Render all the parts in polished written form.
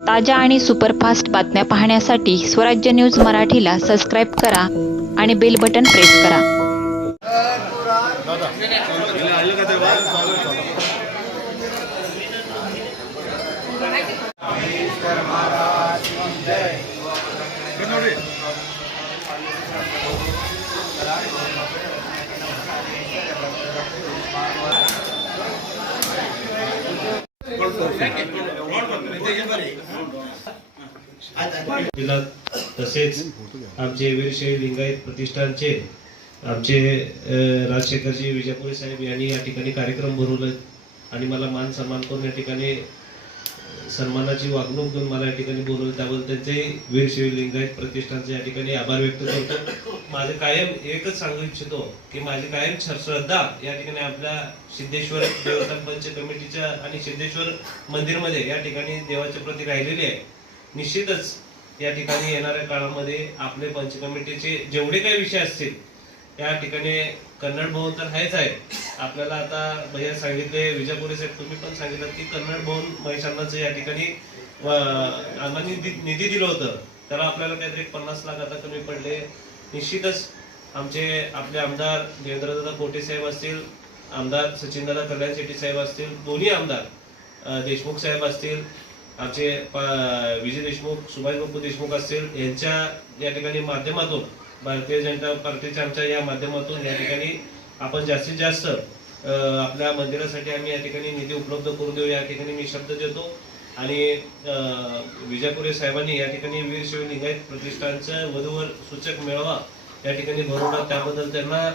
ताज्या आणि सुपरफास्ट बातम्या पाहण्यासाठी स्वराज्य न्यूज मराठीला सबस्क्राईब करा आणि बेल बटन प्रेस करा. तसेच आमचे वीरशैव लिंगायत प्रतिष्ठानचे आमचे राजशेखरजी विजापुरे साहेब यांनी या ठिकाणी कार्यक्रम भरवले आणि मला मान सन्मान करून या ठिकाणी सन्मानाची वागणूक देऊन मला या ठिकाणी बोलवलं, त्याबद्दल त्यांचे वीरशैव लिंगायत प्रतिष्ठानचे या ठिकाणी आभार व्यक्त करतो. माझे कायम एकच सांगू इच्छितो की माझी कायम श्रद्धा या ठिकाणी आपल्या सिद्धेश्वर देवस्थान पंच कमिटीच्या आणि सिद्धेश्वर मंदिरमध्ये या ठिकाणी देवाच्या प्रती राहिलेली आहे. निश्चितच या ठिकाणी येणाऱ्या काळामध्ये आपले पंच कमिटीचे जेवढे काही विषय असतील या ठिकाणी कन्नड भवन तर आहेच आहे. आपल्याला आता भैया सांगितले, विजापुरे साहेब तुम्ही पण सांगितलं की कन्नड भवन महिषांनाचं या ठिकाणी आम्हाला निधी दिलं होतं, त्याला आपल्याला काहीतरी 50 लाख आता कमी पडले. निश्चितच आपले आमदार देवेंद्रदादा कोटे साहेब असतील, आमदार सचिनदादा कल्याण शेट्टी साहेब असतील, दोन्ही आमदार देशमुख साहेब असतील, आमचे विजय देशमुख, सुभाष बापू देशमुख असतील, यांच्या या ठिकाणी माध्यमातून भारतीय जनता पार्टीच्या आमच्या या माध्यमातून या ठिकाणी आपण जास्तीत जास्त आपल्या मंदिरासाठी आम्ही या ठिकाणी निधी उपलब्ध करून देऊ या ठिकाणी मी शब्द देतो. आणि विजापुरे साहेबांनी या ठिकाणी वीरशैव लिंगायत प्रतिष्ठानचं वधूवर सूचक मेळावा या ठिकाणी भरवला, त्याबद्दल त्यांना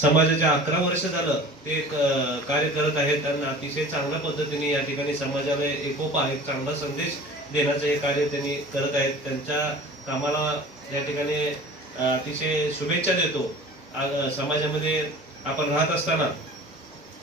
समाजाच्या 11 वर्ष झालं ते कार्य करत आहेत. त्यांना अतिशय चांगल्या पद्धतीने या ठिकाणी समाजाला एकोपा, एक चांगला संदेश देण्याचं हे कार्य त्यांनी करत आहेत. त्यांच्या कामाला या ठिकाणी अतिशय शुभेच्छा देतो. समाजामध्ये आपण राहत असताना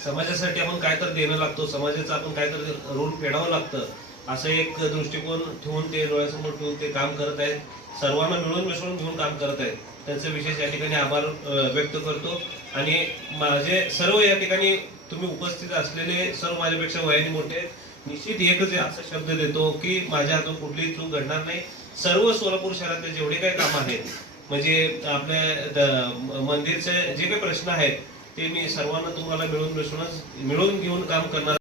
समाजासाठी आपण काय तर देणं लागतो, समाजाचं आपण काय तर ऋण फेडावं लागतं, असं एक दृष्टिकोन ठेवून ते डोळ्यासमोर ठेवून ते काम करत आहेत. सर्वांना मिळून मिसळून घेऊन काम करत आहेत. त्यांचं विशेष या ठिकाणी आभार व्यक्त करतो. आणि माझे सर्व या ठिकाणी तुम्ही उपस्थित असलेले सर्व माझ्यापेक्षा वयाने मोठे, निश्चित एकच असा शब्द देतो की माझ्या हातून कुठलीही चूक घडणार नाही. सर्व सोलापूर शहरातले जेवढे काही काम आहेत, म्हणजे आपल्या मंदिरचे जे काही प्रश्न आहेत ते मी सर्वांना तुम्हाला मिळून घेऊन काम करणार.